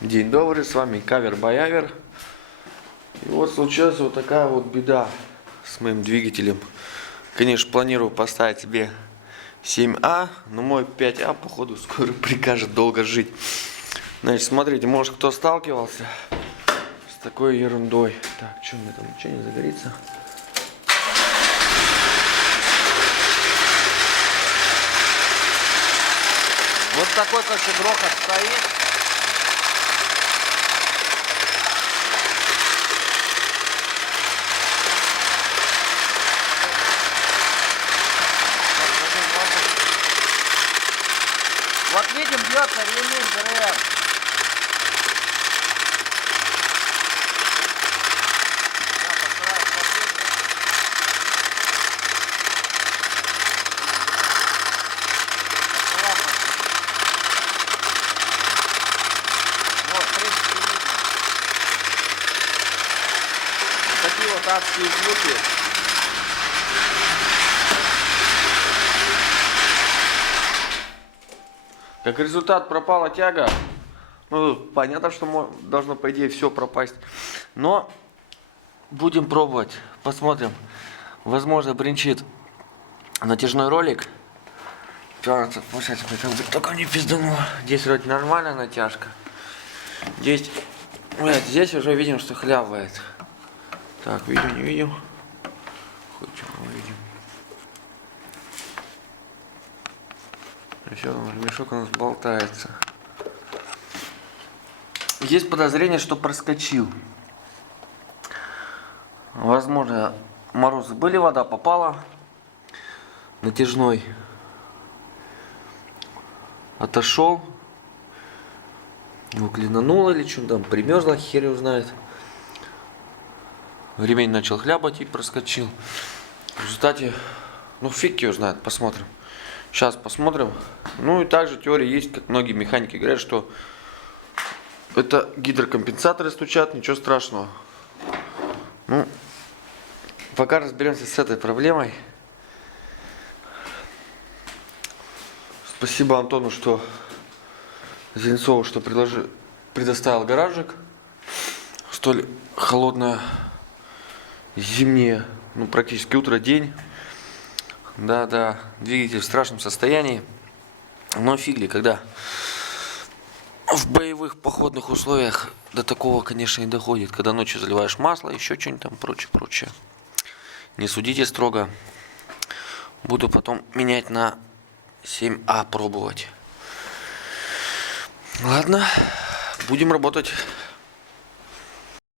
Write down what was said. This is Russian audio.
День добрый, с вами Кавер Боявер. И вот случилась вот такая вот беда с моим двигателем. Конечно, планирую поставить себе 7А, но мой 5А, походу, скоро прикажет долго жить. Значит, смотрите, может, кто сталкивался с такой ерундой. Так, что у меня там, ничего не загорится? Вот такой, короче, грохот стоит. Вот видим, бьется ремень ГРМ. Вот, в принципе, видно. Вот такие вот адские звуки. Как результат пропала тяга. Ну, понятно, что должно, по идее, все пропасть. Но будем пробовать. Посмотрим. Возможно, бренчит натяжной ролик. Сейчас, как бы только не пиздануло. Здесь вроде нормальная натяжка. Здесь уже видим, что хлябывает. Так, видим, не видим? Хоть чего видим. Еще ремешок у нас болтается. Есть подозрение, что проскочил. Возможно, морозы были, вода попала. Натяжной отошел. Его клинануло или что там, примерзло, хер его знает. Ремень начал хлябать и проскочил. В результате, ну фиг его знает, посмотрим. Сейчас посмотрим. Ну и также теория есть, как многие механики говорят, что это гидрокомпенсаторы стучат, ничего страшного. Ну, пока разберемся с этой проблемой. Спасибо Антону, Зеленцову, что предоставил гаражик. Столь холодное зимнее, ну практически утро, день. Да, двигатель в страшном состоянии. Но фиг ли, когда в боевых походных условиях до такого, конечно, и доходит. Когда ночью заливаешь масло, еще что-нибудь там, прочее. Не судите строго. Буду потом менять на 7А, пробовать. Ладно, будем работать.